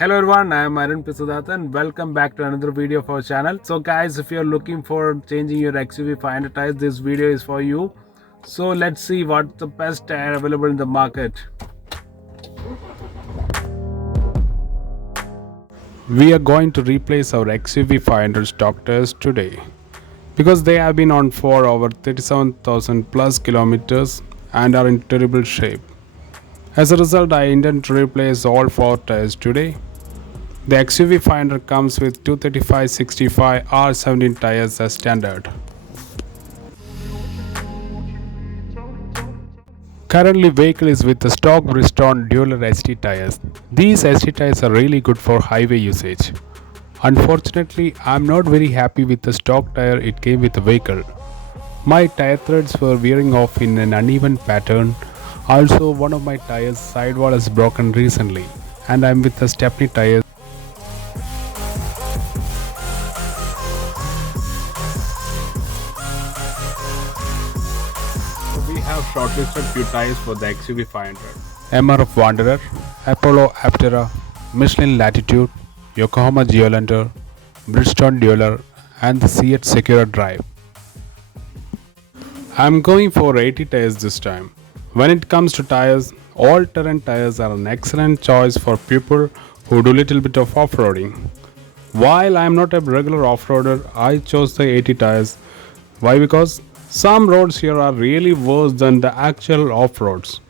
Hello everyone, I am Arun Prasad and welcome back to another video of our channel. So guys, if you are looking for changing your XUV 500 tires, this video is for you. So let's see what the best tire available in the market. We are going to replace our XUV 500 stock tires today because they have been on for over 37,000 plus kilometers and are in terrible shape. As a result, I intend to replace all 4 tires today. The XUV 500 comes with 235/65 R17 tires as standard. Currently, vehicle is with the stock Bridgestone Dueler ST tires. These ST tires are really good for highway usage. Unfortunately, I am not very happy with the stock tire it came with the vehicle. My tire threads were wearing off in an uneven pattern. Also, one of my tires sidewall is broken recently, and I am with the Stepney tires. We have shortlisted few tires for the XUV 500. MRF Wanderer, Apollo Aptera, Michelin Latitude, Yokohama Geolander, Bridgestone Dueler and the Seat Secura Drive. I'm going for 80 tires this time. When it comes to tires, all-terrain tires are an excellent choice for people who do little bit of off-roading. While I am not a regular off-roader, I chose the 80 tires. Why? Because some roads here are really worse than the actual off-roads.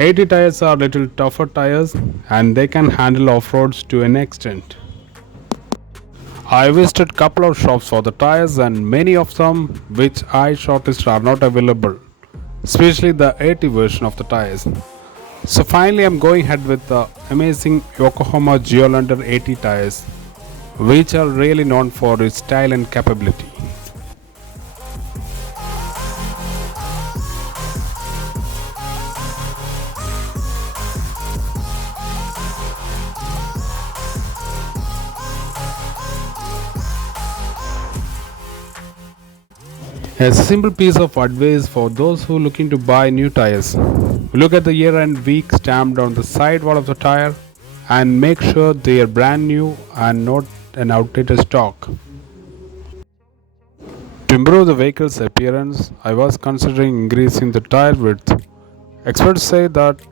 80 tires are little tougher tires and they can handle off-roads to an extent. I visited couple of shops for the tires and many of them which I shortlisted are not available, especially the 80 version of the tires. So finally I'm going ahead with the amazing Yokohama Geolander 80 tires, which are really known for its style and capability. A simple piece of advice for those who are looking to buy new tires. Look at the year and week stamped on the sidewall of the tire and make sure they are brand new and not an outdated stock. To improve the vehicle's appearance, I was considering increasing the tire width. Experts say that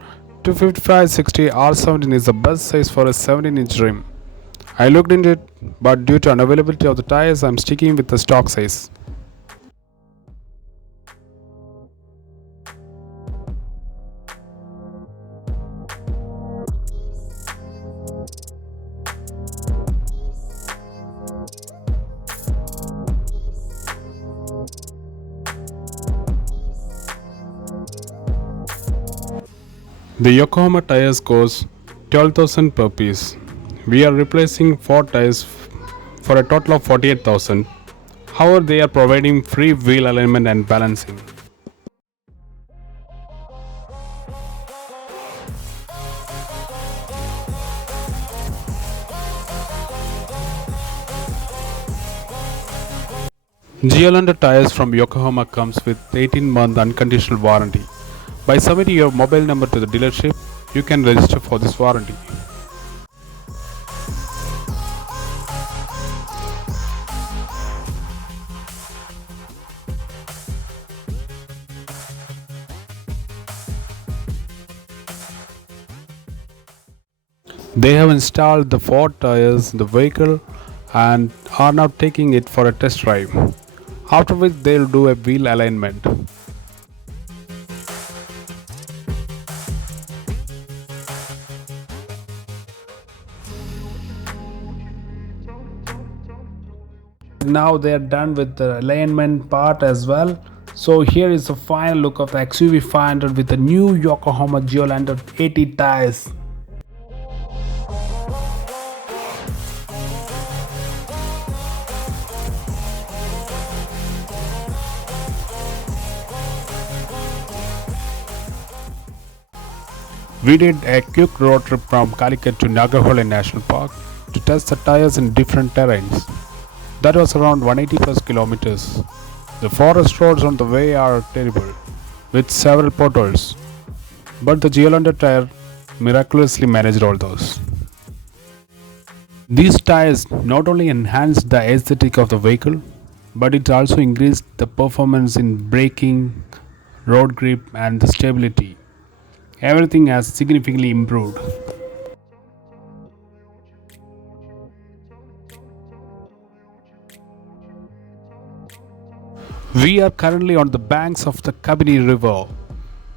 255/60 R17 is the best size for a 17-inch rim. I looked into it, but due to unavailability of the tires, I'm sticking with the stock size. The Yokohama tires cost 12,000 per piece. We are replacing 4 tires for a total of 48,000. However, they are providing free wheel alignment and balancing. Geolander tires from Yokohama comes with 18-month unconditional warranty. By submitting your mobile number to the dealership, you can register for this warranty. They have installed the 4 tires in the vehicle and are now taking it for a test drive, after which they will do a wheel alignment. Now they are done with the alignment part as well. So here is the final look of the XUV 500 with the new Yokohama Geolander 80 tires. We did a quick road trip from Calicut to Nagarhole National Park to test the tires in different terrains. That was around 180 plus kilometers. The forest roads on the way are terrible, with several potholes, but the Geolander tire miraculously managed all those. These tires not only enhance the aesthetic of the vehicle, but it also increased the performance in braking, road grip, and the stability. Everything has significantly improved. We are currently on the banks of the Kabini River.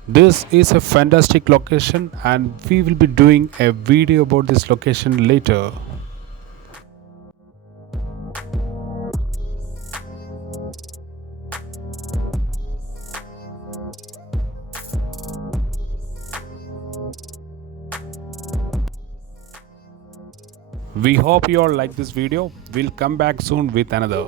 This is a fantastic location, and we will be doing a video about this location later. We hope you all like this video. We'll come back soon with another.